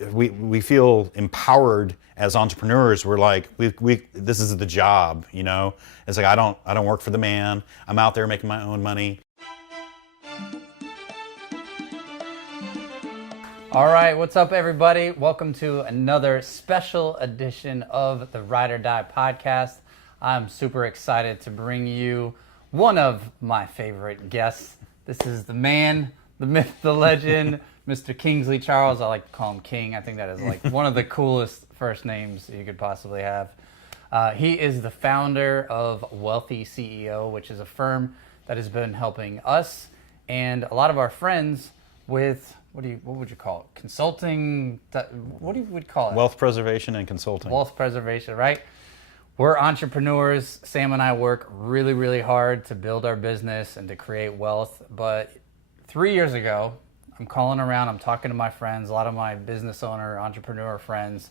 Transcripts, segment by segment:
we feel empowered as entrepreneurs. We're like, this is the job, you know. It's like I don't work for the man. I'm out there making my own money. All right, what's up, everybody? Welcome to another special edition of the Ride or Die podcast. I'm super excited to bring you one of my favorite guests. This is the man, the myth, the legend, Mr. Kingsley Charles. I like to call him King. I think that is like one of the coolest first names you could possibly have. He is the founder of Wealthy CEO, which is a firm that has been helping us and a lot of our friends with, what would you call it? Consulting? What do you would call it? Wealth preservation and consulting. Wealth preservation, right? We're entrepreneurs. Sam and I work really, really hard to build our business and to create wealth. But 3 years ago, I'm calling around, I'm talking to my friends, a lot of my business owner, entrepreneur friends.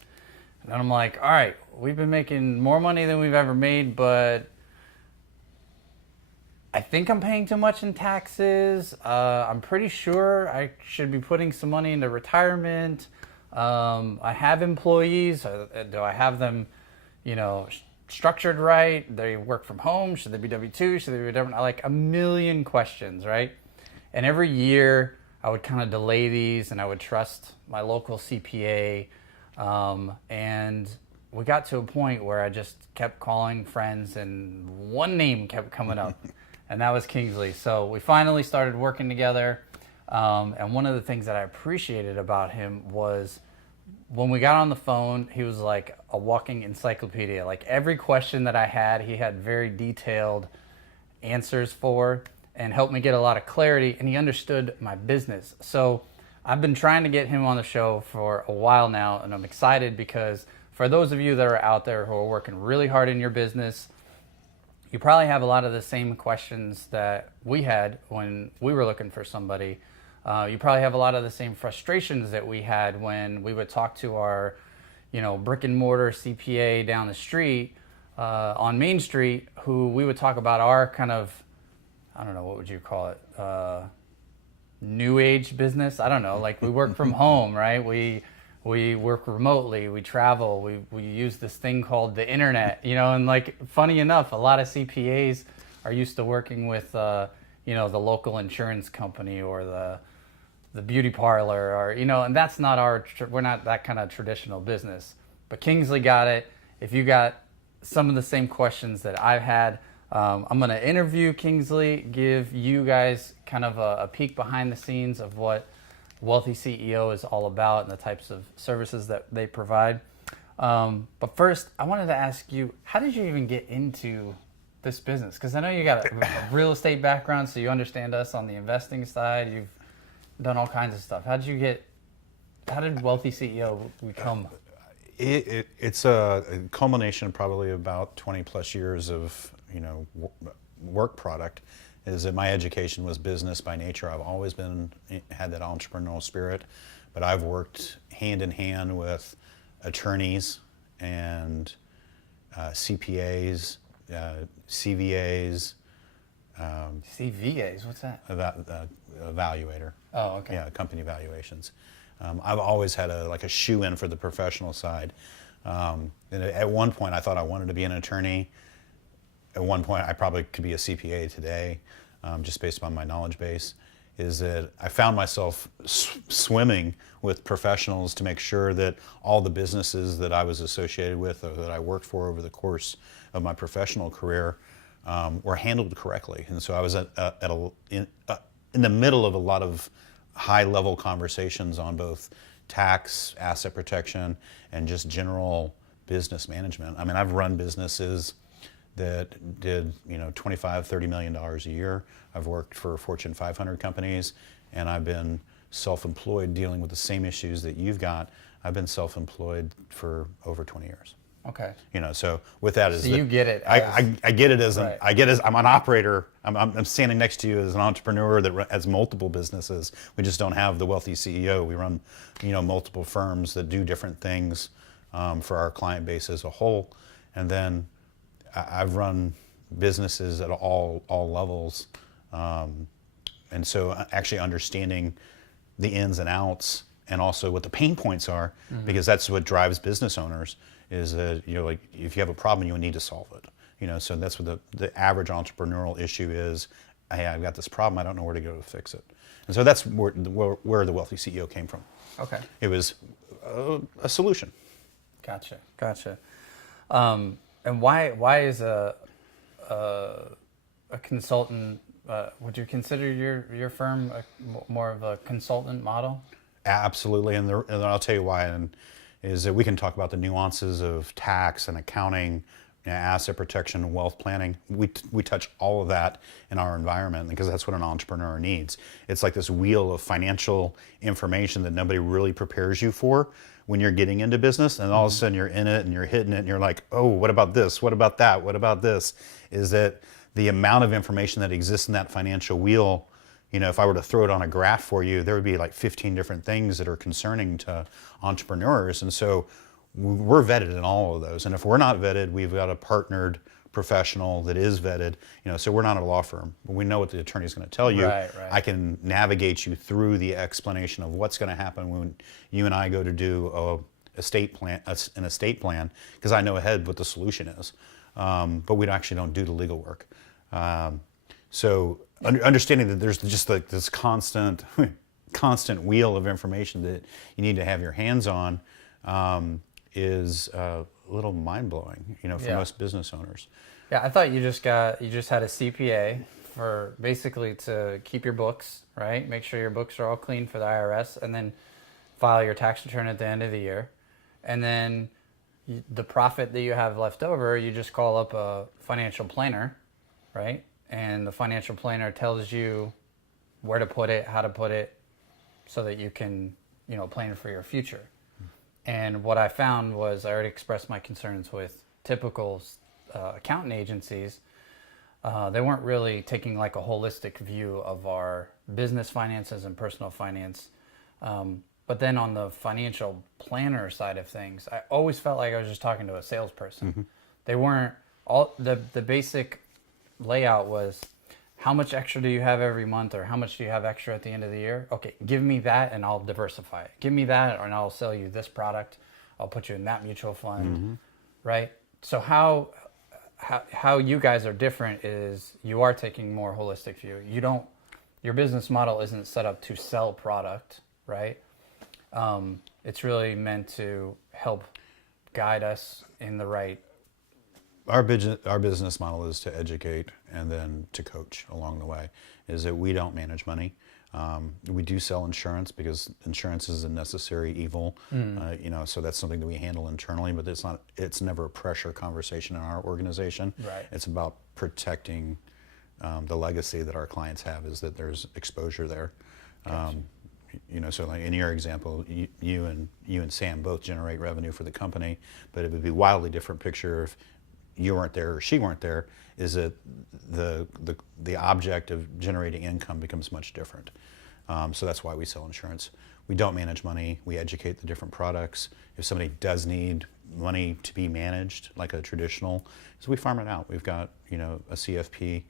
And I'm like, all right, we've been making more money than we've ever made, but I think I'm paying too much in taxes. I'm pretty sure I should be putting some money into retirement. I have employees. Do I have them, structured right? They work from home. Should they be W-2? Should they be different? Like a million questions, right? And every year I would kind of delay these and I would trust my local CPA. And we got to a point where I just kept calling friends and one name kept coming up. And that was Kingsley. So we finally started working together. And one of the things that I appreciated about him was when we got on the phone, he was like a walking encyclopedia. Like every question that I had, he had very detailed answers for and helped me get a lot of clarity. And he understood my business. So I've been trying to get him on the show for a while now. And I'm excited because for those of you that are out there who are working really hard in your business, you probably have a lot of the same questions that we had when we were looking for somebody. You probably have a lot of the same frustrations that we had when we would talk to our, brick and mortar CPA down the street on Main Street, who we would talk about our kind of, I don't know, what would you call it? New age business? I don't know. Like we work from home, right? We work remotely, we travel, we use this thing called the internet, and like funny enough, a lot of CPAs are used to working with, the local insurance company or the beauty parlor or, and that's not we're not that kind of traditional business. But Kingsley got it. If you got some of the same questions that I've had, I'm going to interview Kingsley, give you guys kind of a peek behind the scenes of what Wealthy CEO is all about and the types of services that they provide. But first, I wanted to ask you, how did you even get into this business? Because I know you got a real estate background, so you understand us on the investing side. You've done all kinds of stuff. How did Wealthy CEO become? It's a culmination of probably about 20 plus years of work product. Is that my education was business by nature. I've always had that entrepreneurial spirit, but I've worked hand in hand with attorneys and CPAs, CVAs. CVAs, what's that? Evaluator. Oh, okay. Yeah, company valuations. I've always had a shoe-in for the professional side. And at one point, I thought I wanted to be an attorney. At one point, I probably could be a CPA today, just based upon my knowledge base, is that I found myself swimming with professionals to make sure that all the businesses that I was associated with or that I worked for over the course of my professional career were handled correctly. And so I was in the middle of a lot of high-level conversations on both tax, asset protection, and just general business management. I mean, I've run businesses that did $25, $30 million a year. I've worked for Fortune 500 companies, and I've been self-employed dealing with the same issues that you've got. I've been self-employed for over 20 years. Okay. So with that so you get it. I get it as right. I'm an operator. I'm standing next to you as an entrepreneur that has multiple businesses. We just don't have the Wealthy CEO. We run multiple firms that do different things for our client base as a whole, and then I've run businesses at all levels, and so actually understanding the ins and outs and also what the pain points are, because that's what drives business owners. Is that, you know, like if you have a problem, you need to solve it. You know, so that's what the average entrepreneurial issue is. Hey, I've got this problem. I don't know where to go to fix it. And so that's where the Wealthy CEO came from. Okay. It was a solution. Gotcha. And why is a consultant? Would you consider your firm more of a consultant model? Absolutely, and I'll tell you why. And is that we can talk about the nuances of tax and accounting, you know, asset protection and wealth planning. We touch all of that in our environment because that's what an entrepreneur needs. It's like this wheel of financial information that nobody really prepares you for when you're getting into business, and all of a sudden you're in it and you're hitting it and you're like, oh, what about this? What about that? What about this? Is that the amount of information that exists in that financial wheel? You know, if I were to throw it on a graph for you, there would be like 15 different things that are concerning to entrepreneurs. And so we're vetted in all of those. And if we're not vetted, we've got a partnered professional that is vetted. You know, so we're not a law firm. We know what the attorney is going to tell you. Right. I can navigate you through the explanation of what's going to happen when you and I go to do an estate plan, because I know ahead what the solution is. But we actually don't do the legal work. So understanding that there's just like this constant wheel of information that you need to have your hands on is a little mind-blowing, you know, for most business owners. Yeah, I thought you just had a CPA for basically to keep your books, right? Make sure your books are all clean for the IRS, and then file your tax return at the end of the year. And then the profit that you have left over, you just call up a financial planner, right? And the financial planner tells you where to put it, how to put it, so that you can, you know, plan for your future. And what I found was I already expressed my concerns with typical accountant agencies. They weren't really taking like a holistic view of our business finances and personal finance. But then on the financial planner side of things, I always felt like I was just talking to a salesperson. They weren't all the basic layout was, how much extra do you have every month, or how much do you have extra at the end of the year? Okay, give me that and I'll diversify it. Give me that and I'll sell you this product. I'll put you in that mutual fund, right? So how you guys are different is you are taking more holistic view. Your business model isn't set up to sell product, right? It's really meant to help guide us in the right. Our business model is to educate and then to coach along the way. Is that we don't manage money. We do sell insurance because insurance is a necessary evil. You know, so that's something that we handle internally. But it's never a pressure conversation in our organization. Right. It's about protecting the legacy that our clients have. Is that there's exposure there. Gotcha. You know, so like in your example, you and Sam both generate revenue for the company, but it would be a wildly different picture if you weren't there or she weren't there. Is that the object of generating income becomes much different. So that's why we sell insurance. We don't manage money. We educate the different products. If somebody does need money to be managed like a traditional, so we farm it out. We've got, you know, a CFP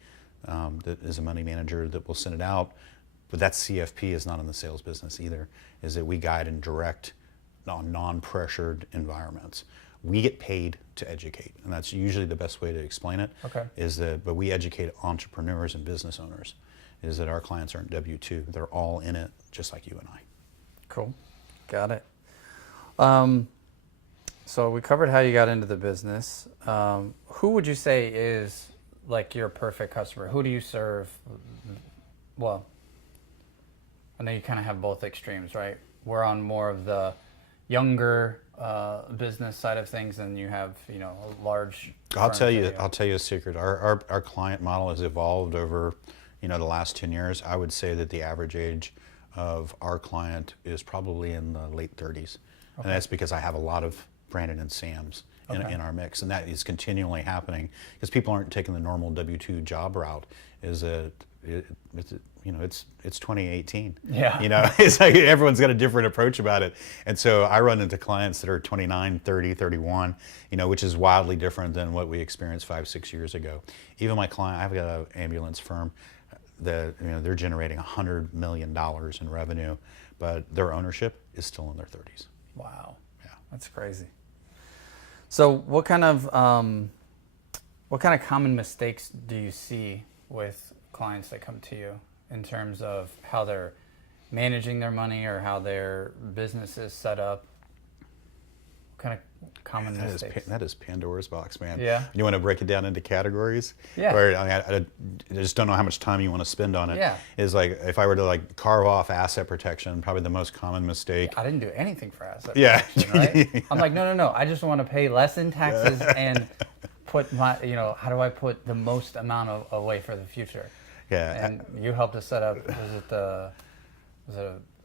that is a money manager that will send it out. But that CFP is not in the sales business either. Is that we guide and direct on non-pressured environments. We get paid to educate, and that's usually the best way to explain it. Okay. But we educate entrepreneurs and business owners. Is that our clients aren't W-2; they're all in it, just like you and I. Cool, got it. So we covered how you got into the business. Who would you say is like your perfect customer? Who do you serve? Well, I know you kind of have both extremes, right? We're on more of the younger business side of things, and you have, you know, a large. I'll tell you a secret. Our client model has evolved over, you know, the last 10 years. I would say that the average age of our client is probably in the late 30s, and that's because I have a lot of Brandon and Sam's in our mix, and that is continually happening because people aren't taking the normal W-2 job route. Is that you know, it's 2018. Yeah. You know, it's like everyone's got a different approach about it. And so I run into clients that are 29, 30, 31, you know, which is wildly different than what we experienced 5-6 years ago. Even my client, I've got an ambulance firm that, you know, they're generating $100 million in revenue, but their ownership is still in their 30s. Wow. Yeah. That's crazy. So what kind of common mistakes do you see with clients that come to you in terms of how they're managing their money or how their business is set up? What kind of common mistakes? That is Pandora's box, man. Yeah. You want to break it down into categories? Yeah. Or I just don't know how much time you want to spend on it. Yeah. Is like, if I were to like carve off asset protection, probably the most common mistake. I didn't do anything for asset Yeah. protection, right? I'm like, no. I just want to pay less in taxes and put my, how do I put the most amount away for the future? Yeah. And you helped us set up, was it a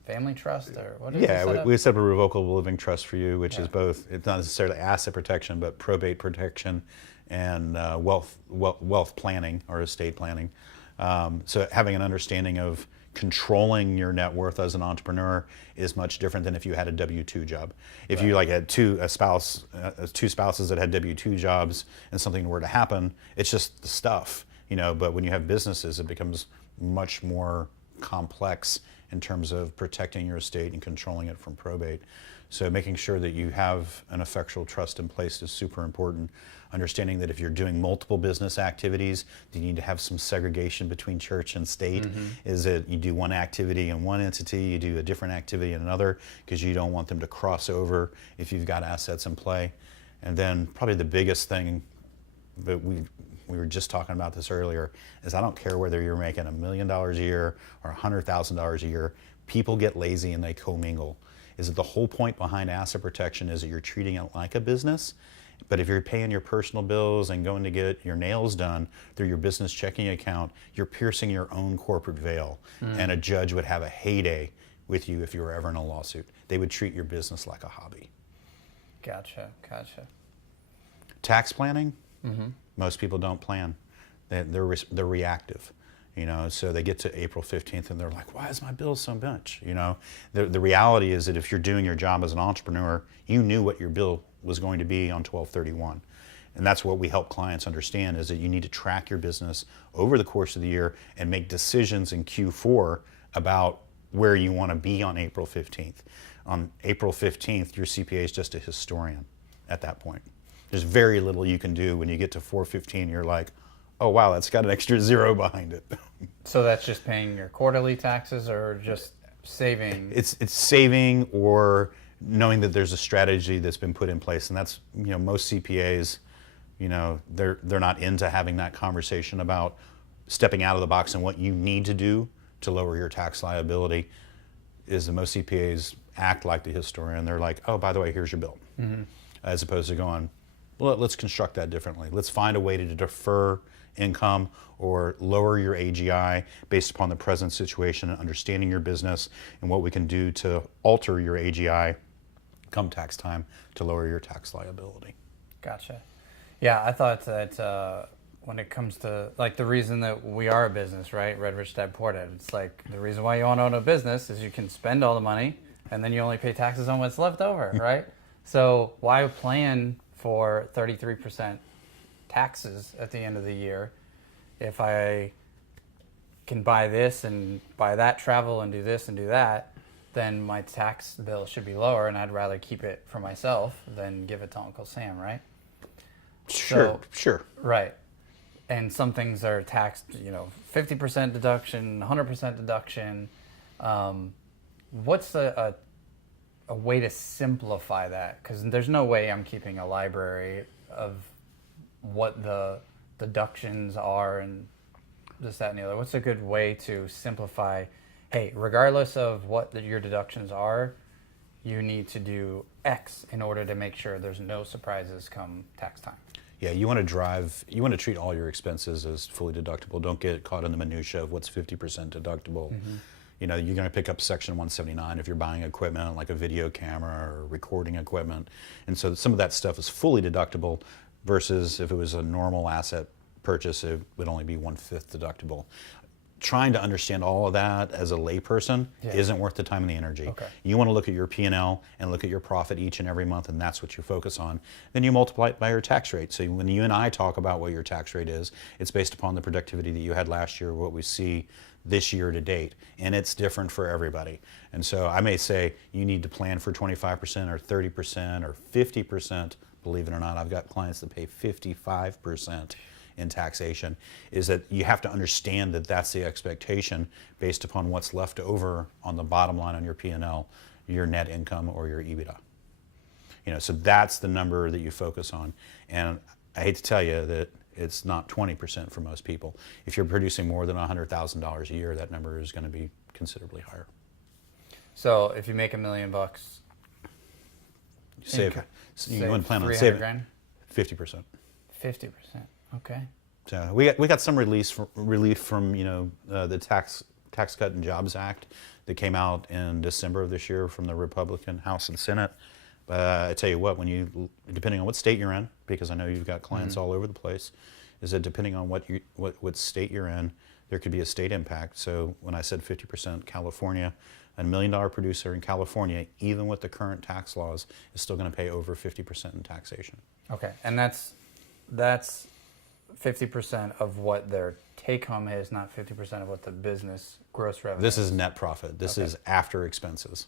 family trust or what did you set up? We set up a revocable living trust for you, which Yeah. is both, it's not necessarily asset protection, but probate protection and wealth planning or estate planning. So having an understanding of controlling your net worth as an entrepreneur is much different than if you had a W-2 job. If you like had two spouses that had W-2 jobs and something were to happen, it's just the stuff, but when you have businesses, it becomes much more complex in terms of protecting your estate and controlling it from probate. So making sure that you have an effectual trust in place is super important. Understanding that if you're doing multiple business activities, you need to have some segregation between church and state. Is it you do one activity in one entity, you do a different activity in another, because you don't want them to cross over if you've got assets in play. And then probably the biggest thing, but we were just talking about this earlier, is I don't care whether you're making $1 million a year or $100,000 a year, people get lazy and they commingle. Is that the whole point behind asset protection is that you're treating it like a business, but if you're paying your personal bills and going to get your nails done through your business checking account, you're piercing your own corporate veil, and a judge would have a heyday with you if you were ever in a lawsuit. They would treat your business like a hobby. Gotcha. Tax planning, most people don't plan. They're reactive, so they get to April 15th and they're like, why is my bill so much? The reality is that if you're doing your job as an entrepreneur, you knew what your bill was going to be on 12/31. And that's what we help clients understand, is that you need to track your business over the course of the year and make decisions in Q4 about where you want to be on April 15th. On April 15th, your CPA is just a historian at that point. There's very little you can do when you get to 4/15. You're like, oh wow, that's got an extra zero behind it. So that's just paying your quarterly taxes or just saving? It's saving or knowing that there's a strategy that's been put in place, and that's most CPAs, they're not into having that conversation about stepping out of the box and what you need to do to lower your tax liability. Is that most CPAs act like the historian. They're like, oh, by the way, here's your bill, as opposed to going, well, let's construct that differently. Let's find a way to defer income or lower your AGI based upon the present situation and understanding your business and what we can do to alter your AGI come tax time to lower your tax liability. Gotcha. Yeah, I thought that when it comes to like the reason that we are a business, right? Red Rich Dad Poor Dad. It's like the reason why you want to own a business is you can spend all the money and then you only pay taxes on what's left over, right? So why plan for 33% taxes at the end of the year if I can buy this and buy that travel and do this and do that? Then my tax bill should be lower, and I'd rather keep it for myself than give it to Uncle Sam, right? Sure. Right. And some things are taxed, 50% deduction, 100% deduction. What's a way to simplify that? Because there's no way I'm keeping a library of what the deductions are and this, that, and the other. What's a good way to simplify? Hey, regardless of what your deductions are, you need to do X in order to make sure there's no surprises come tax time. Yeah, you want to treat all your expenses as fully deductible. Don't get caught in the minutia of what's 50% deductible. You're going to pick up Section 179 if you're buying equipment like a video camera or recording equipment. And so some of that stuff is fully deductible versus if it was a normal asset purchase, it would only be 1/5 deductible. trying to understand all of that as a layperson Yeah. isn't worth the time and the energy. Okay. You want to look at your P&L and look at your profit each and every month, and that's what you focus on. Then you multiply it by your tax rate. So when you and I talk about what your tax rate is, it's based upon the productivity that you had last year, what we see this year to date, and it's different for everybody. And so I may say you need to plan for 25% or 30% or 50%. Believe it or not, I've got clients that pay 55% in taxation. Is that you have to understand that that's the expectation based upon what's left over on the bottom line on your P&L, your net income or your EBITDA. So that's the number that you focus on. And I hate to tell you that it's not 20% for most people. If you're producing more than $100,000 a year, that number is going to be considerably higher. So if you make $1 million, You wouldn't plan on 300 saving grand? 50%. 50%. Okay. So we got some relief from the tax cut and jobs act that came out in December of this year from the Republican House and Senate. But I tell you what, depending on what state you're in, because I know you've got clients all over the place, is that depending on what state you're in, there could be a state impact. So when I said 50%, California, a $1 million producer in California, even with the current tax laws, is still going to pay over 50% in taxation. Okay, and that's 50% of what their take home is, not 50% of what the business gross revenue This is net profit. This is after expenses.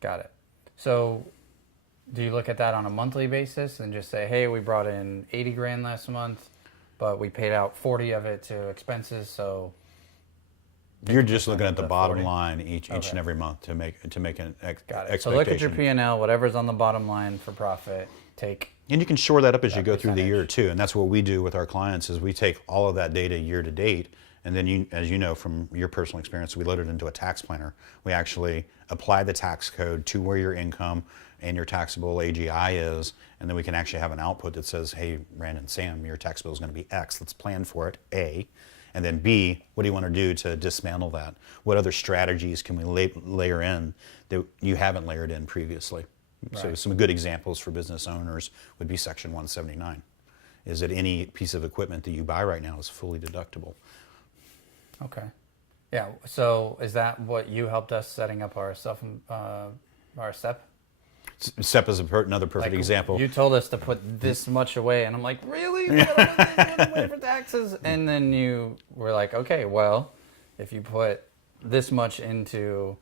Got it. So do you look at that on a monthly basis and just say, hey, we brought in 80 grand last month, but we paid out 40 of it to expenses, so You're just looking at the bottom 40. line each and every month to make an got it. expectation. So look at your P&L, whatever's on the bottom line for profit, take. And you can shore that up as you go through the percentage. year too. And that's what we do with our clients is we take all of that data year to date, and then as you know from your personal experience, we load it into a tax planner. We actually apply the tax code to where your income and your taxable AGI is, and then we can actually have an output that says, hey, Rand and Sam, your tax bill is going to be X. Let's plan for it, A. And then B, what do you want to do to dismantle that? What other strategies can we layer in that you haven't layered in previously? So Right. some good examples for business owners would be Section 179. Is that any piece of equipment that you buy right now is fully deductible. Okay. Yeah. So is that what you helped us setting up our our SEP? SEP is another perfect example. You told us to put this much away, and I'm like, really? We gotta put this much away for taxes? And then you were like, okay, well, if you put this much into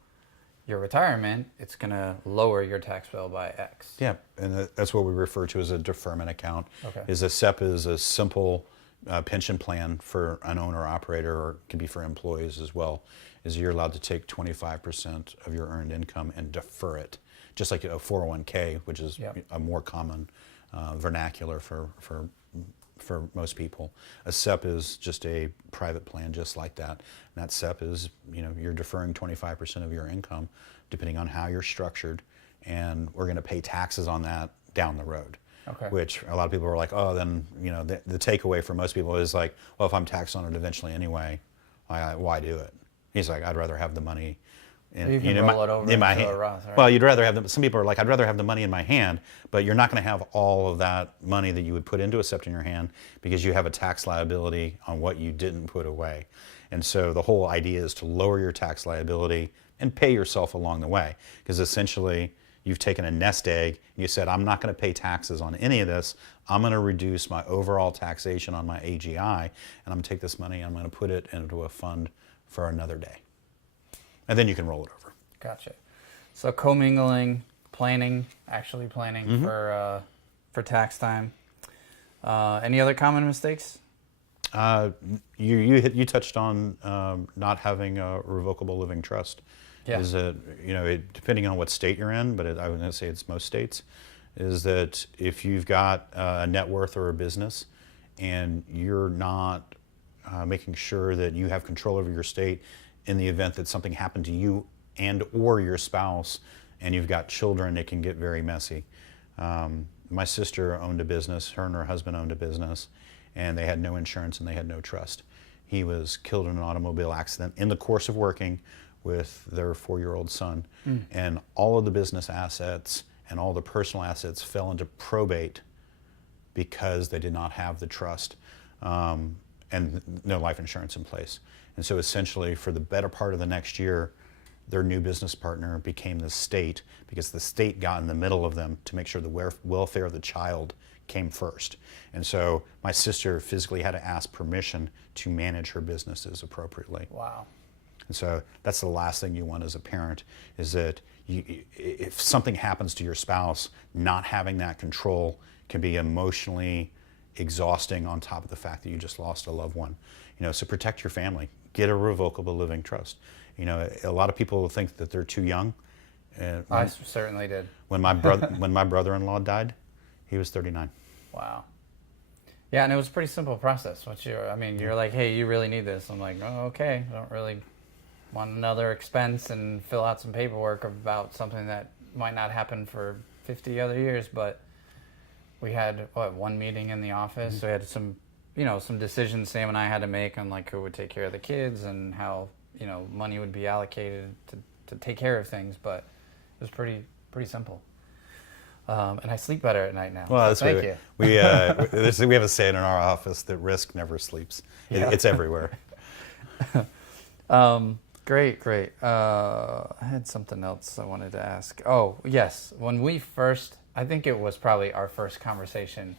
your retirement, it's gonna lower your tax bill by X. Yeah, and that's what we refer to as a deferment account. Okay. Is a SEP is a simple pension plan for an owner operator, or it can be for employees as well. Is you're allowed to take 25% of your earned income and defer it, just like a 401k, which is a more common vernacular for most people. A SEP is just a private plan just like that. And that SEP is, you're deferring 25% of your income depending on how you're structured, and we're going to pay taxes on that down the road. Okay. Which a lot of people are like, oh, then, the takeaway for most people is like, well, if I'm taxed on it eventually anyway, why do it? He's like, I'd rather have the money You can roll it over in my into a hand. Roth, right? Well, you'd rather have them. Some people are like, I'd rather have the money in my hand, but you're not going to have all of that money that you would put into a SEP in your hand because you have a tax liability on what you didn't put away. And so the whole idea is to lower your tax liability and pay yourself along the way, because essentially you've taken a nest egg and you said, I'm not going to pay taxes on any of this. I'm going to reduce my overall taxation on my AGI, and I'm going to take this money and I'm going to put it into a fund for another day. And then you can roll it over. Gotcha. So commingling, actually planning for tax time. Any other common mistakes? You touched on not having a revocable living trust. Yeah. Is that depending on what state you're in, but I would not say it's most states, is that if you've got a net worth or a business and you're not making sure that you have control over your estate in the event that something happened to you and or your spouse, and you've got children, it can get very messy. My sister owned a business, her and her husband owned a business, and they had no insurance and they had no trust. He was killed in an automobile accident in the course of working with their 4-year-old son. And all of the business assets and all the personal assets fell into probate because they did not have the trust and no life insurance in place. And so essentially for the better part of the next year, their new business partner became the state, because the state got in the middle of them to make sure the welfare of the child came first. And so my sister physically had to ask permission to manage her businesses appropriately. Wow. And so that's the last thing you want as a parent, is that if something happens to your spouse, not having that control can be emotionally exhausting, on top of the fact that you just lost a loved one. So protect your family. Get a revocable living trust. A lot of people think that they're too young. I certainly did. When my brother-in-law died, he was 39. Wow. Yeah, and it was a pretty simple process. You're like, hey, you really need this. I'm like, oh, okay. I don't really want another expense and fill out some paperwork about something that might not happen for 50 other years. But we had, one meeting in the office. So we had some decisions Sam and I had to make on like who would take care of the kids and how, money would be allocated to take care of things. But it was pretty simple. And I sleep better at night now. Well, so thank you. We have a saying in our office that risk never sleeps. It's everywhere. Great. I had something else I wanted to ask. Oh, yes. When we first, I think it was probably our first conversation.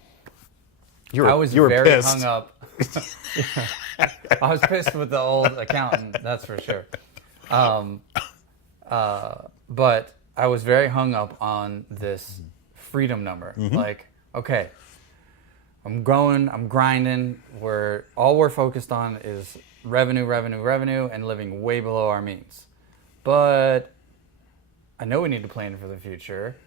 I was very pissed. hung up. I was pissed with the old accountant, that's for sure. But I was very hung up on this freedom number. Like, okay, I'm grinding. All we're focused on is revenue, and living way below our means. But I know we need to plan for the future.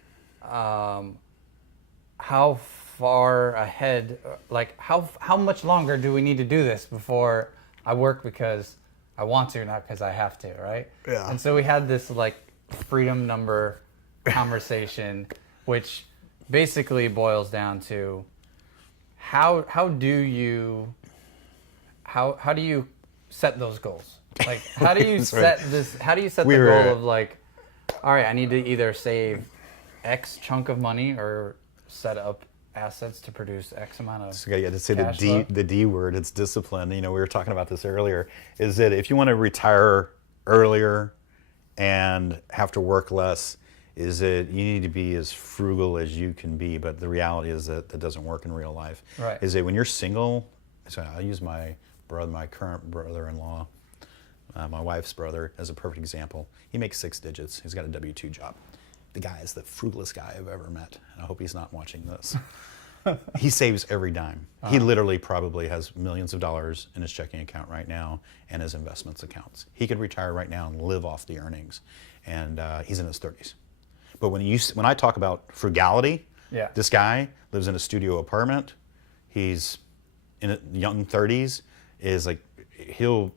How far ahead, like how much longer do we need to do this before I work because I want to, not because I have to, right? Yeah. And so we had this like freedom number conversation, which basically boils down to how do you set those goals? Like how do you set this? How do you set the goal of like, all right, I need to either save X chunk of money or set up assets to produce X amount of So you got to say cash the D word. It's discipline. We were talking about this earlier. Is that if you want to retire earlier and have to work less, is that you need to be as frugal as you can be. But the reality is that that doesn't work in real life. Right. Is that when you're single? So I'll use my current brother-in-law, my wife's brother, as a perfect example. He makes 6 digits. He's got a W-2 job. The guy is the frugalest guy I've ever met. And I hope he's not watching this. He saves every dime. He literally probably has millions of dollars in his checking account right now and his investments accounts. He could retire right now and live off the earnings. And he's in his 30s. But when I talk about frugality, this guy lives in a studio apartment. He's in his young 30s. Is like he'll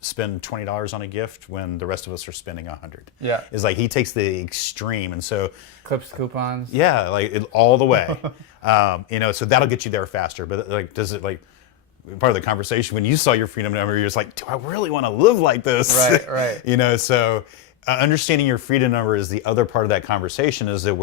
spend $20 on a gift when the rest of us are spending $100. Yeah. It's like he takes the extreme, and so clips coupons. Yeah, like all the way. So that'll get you there faster. But like, does it like part of the conversation when you saw your freedom number, you're just like, do I really want to live like this? Right. So understanding your freedom number is the other part of that conversation. Is that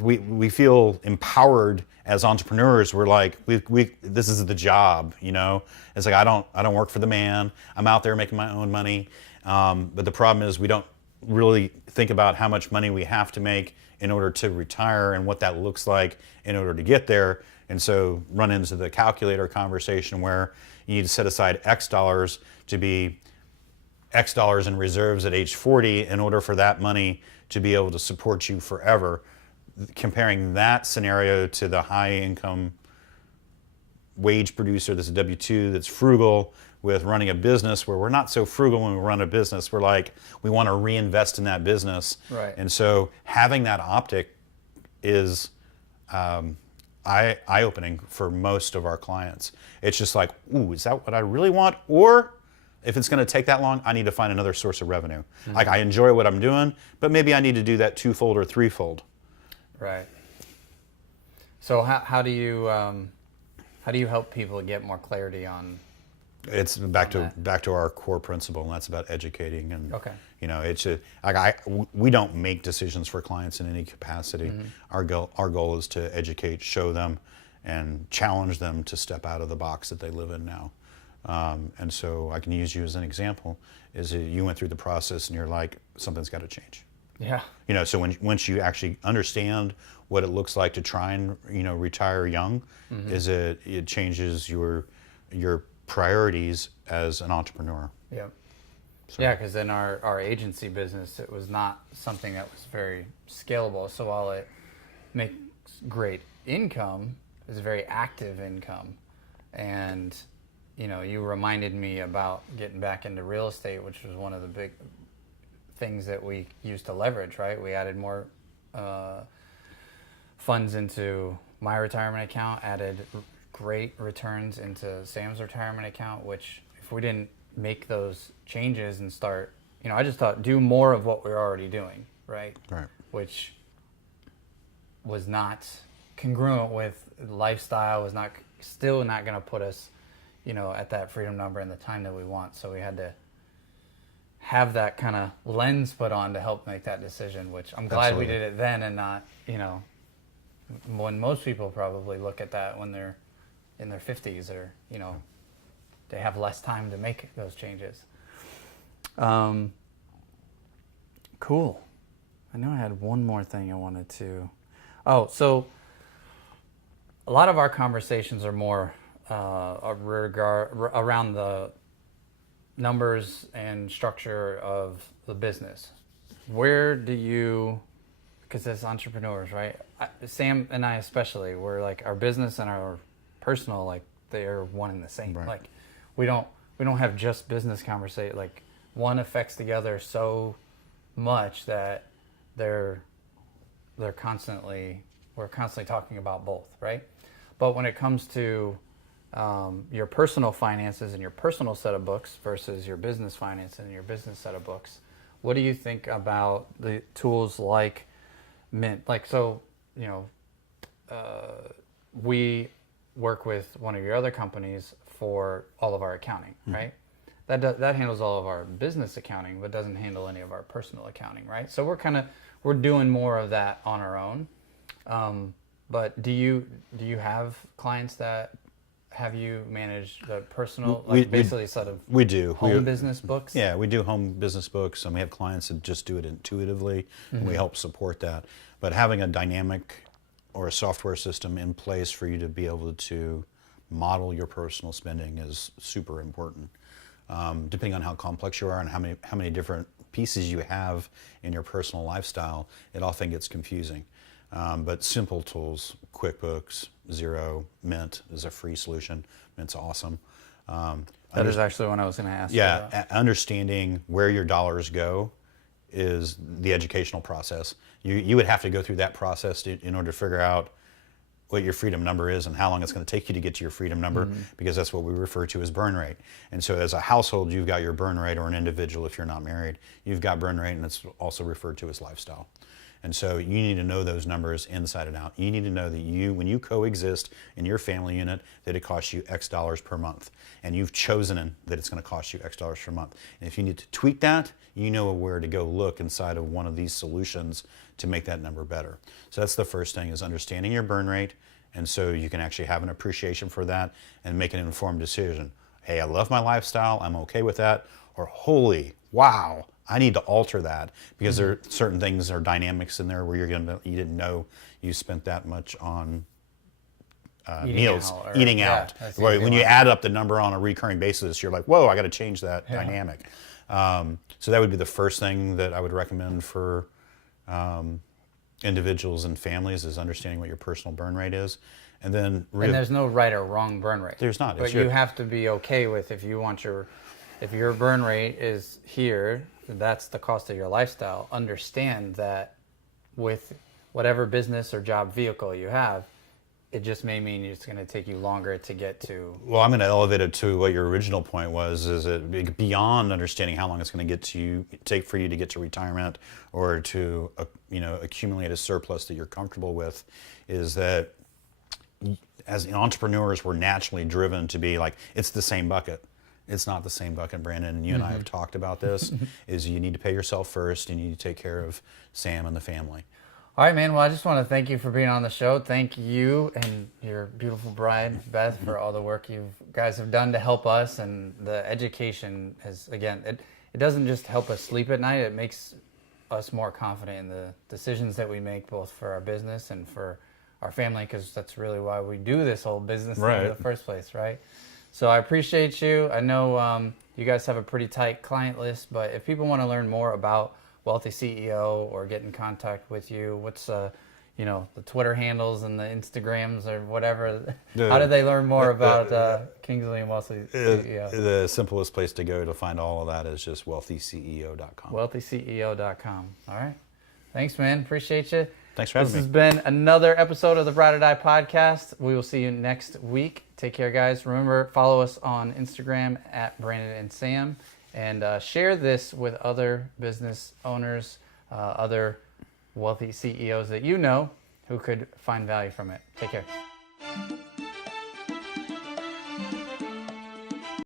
we feel empowered as entrepreneurs. We're like, this is the job, It's like I don't work for the man. I'm out there making my own money. But the problem is we don't really think about how much money we have to make in order to retire and what that looks like in order to get there. And so run into the calculator conversation where you need to set aside X dollars to be X dollars in reserves at age 40 in order for that money to be able to support you forever. Comparing that scenario to the high income wage producer that's a W-2 that's frugal with running a business, where we're not so frugal when we run a business. We're like, we want to reinvest in that business. Right. And so having that optic is eye-opening for most of our clients. It's just like, ooh, is that what I really want? Or if it's going to take that long, I need to find another source of revenue. Mm-hmm. Like, I enjoy what I'm doing, but maybe I need to do that 2-fold or 3-fold. Right. So how do you help people get more clarity on? It's back to our core principle, and that's about educating. And okay. We don't make decisions for clients in any capacity. Mm-hmm. Our goal is to educate, show them, and challenge them to step out of the box that they live in now. And so I can use you as an example, is that you went through the process and you're like, something's got to change. Yeah. You know, so once you actually understand what it looks like to try and, you know, retire young, is it changes your priorities as an entrepreneur. Yeah. So. Yeah, because in our agency business, it was not something that was very scalable. So while it makes great income, it's very active income. And, you know, you reminded me about getting back into real estate, which was one of the big things that we used to leverage, right? We added more funds into my retirement account, added great returns into Sam's retirement account, which if we didn't make those changes and start, you know, I just thought do more of what we're already doing, right? Right. Which was not congruent with lifestyle, was still not going to put us, you know, at that freedom number in the time that we want. So we had to have that kind of lens put on to help make that decision, which I'm glad Absolutely. we did it then and not, you know, when most people probably look at that when they're in their 50s or, you know, they have less time to make those changes. Cool. I know I had one more thing I wanted to. Oh, so a lot of our conversations are more around the numbers and structure of the business. Where do you, because as entrepreneurs, right? Sam and I especially, we're like our business and our personal, like they are one and the same. Right. Like we don't have just business conversation. Like one affects the other so much that we're constantly talking about both, right? But when it comes to your personal finances and your personal set of books versus your business finances and your business set of books, what do you think about the tools like Mint? Like, so, you know, we work with one of your other companies for all of our accounting, right? That handles all of our business accounting, but doesn't handle any of our personal accounting, right? So we're doing more of that on our own. But do you have clients that have you manage the personal, basically a set of we do home business books? Yeah, we do home business books, and we have clients that just do it intuitively, and we help support that. But having a dynamic or a software system in place for you to be able to model your personal spending is super important. Depending on how complex you are and how many different pieces you have in your personal lifestyle, it often gets confusing. But simple tools, QuickBooks, Xero, Mint is a free solution. Mint's awesome. That is actually what I was going to ask. Yeah, understanding where your dollars go is the educational process. You would have to go through that process in order to figure out what your freedom number is and how long it's going to take you to get to your freedom number, because that's what we refer to as burn rate. And so as a household, you've got your burn rate, or an individual if you're not married, you've got burn rate, and it's also referred to as lifestyle. And so you need to know those numbers inside and out. You need to know that when you coexist in your family unit, that it costs you X dollars per month. And you've chosen that it's going to cost you X dollars per month. And if you need to tweak that, you know where to go look inside of one of these solutions to make that number better. So that's the first thing, is understanding your burn rate. And so you can actually have an appreciation for that and make an informed decision. Hey, I love my lifestyle, I'm okay with that. Or holy, wow, I need to alter that, because there are certain things or dynamics in there where you didn't know you spent that much on meals, eating out. Right? When you add up the number on a recurring basis, you're like, whoa, I got to change that dynamic. So that would be the first thing that I would recommend for individuals and families, is understanding what your personal burn rate is. And then and there's no right or wrong burn rate. There's not. But you have to be okay with, if your burn rate is here, that's the cost of your lifestyle. Understand that with whatever business or job vehicle you have, it just may mean it's going to take you longer to get to. Well, I'm going to elevate it to what your original point was, is that beyond understanding how long it's going to take for you to get to retirement, or to accumulate a surplus that you're comfortable with, is that as entrepreneurs, we're naturally driven to be like, it's the same bucket. It's not the same bucket, Brandon, and you and I have talked about this, is you need to pay yourself first, and you need to take care of Sam and the family. All right, man. Well, I just want to thank you for being on the show. Thank you and your beautiful bride, Beth, for all the work you guys have done to help us. And the education has, again, it doesn't just help us sleep at night. It makes us more confident in the decisions that we make, both for our business and for our family, because that's really why we do this whole business thing in the first place, right? So I appreciate you. I know you guys have a pretty tight client list, but if people want to learn more about Wealthy CEO or get in contact with you, what's the Twitter handles and the Instagrams or whatever? How do they learn more about Kingsley and Wealthy CEO? The simplest place to go to find all of that is just wealthyceo.com. Wealthyceo.com. All right. Thanks, man. Appreciate you. Thanks for having me. This has been another episode of the Ride or Die podcast. We will see you next week. Take care, guys. Remember, follow us on Instagram at Brandon and Sam, and share this with other business owners, other wealthy CEOs that you know who could find value from it. Take care.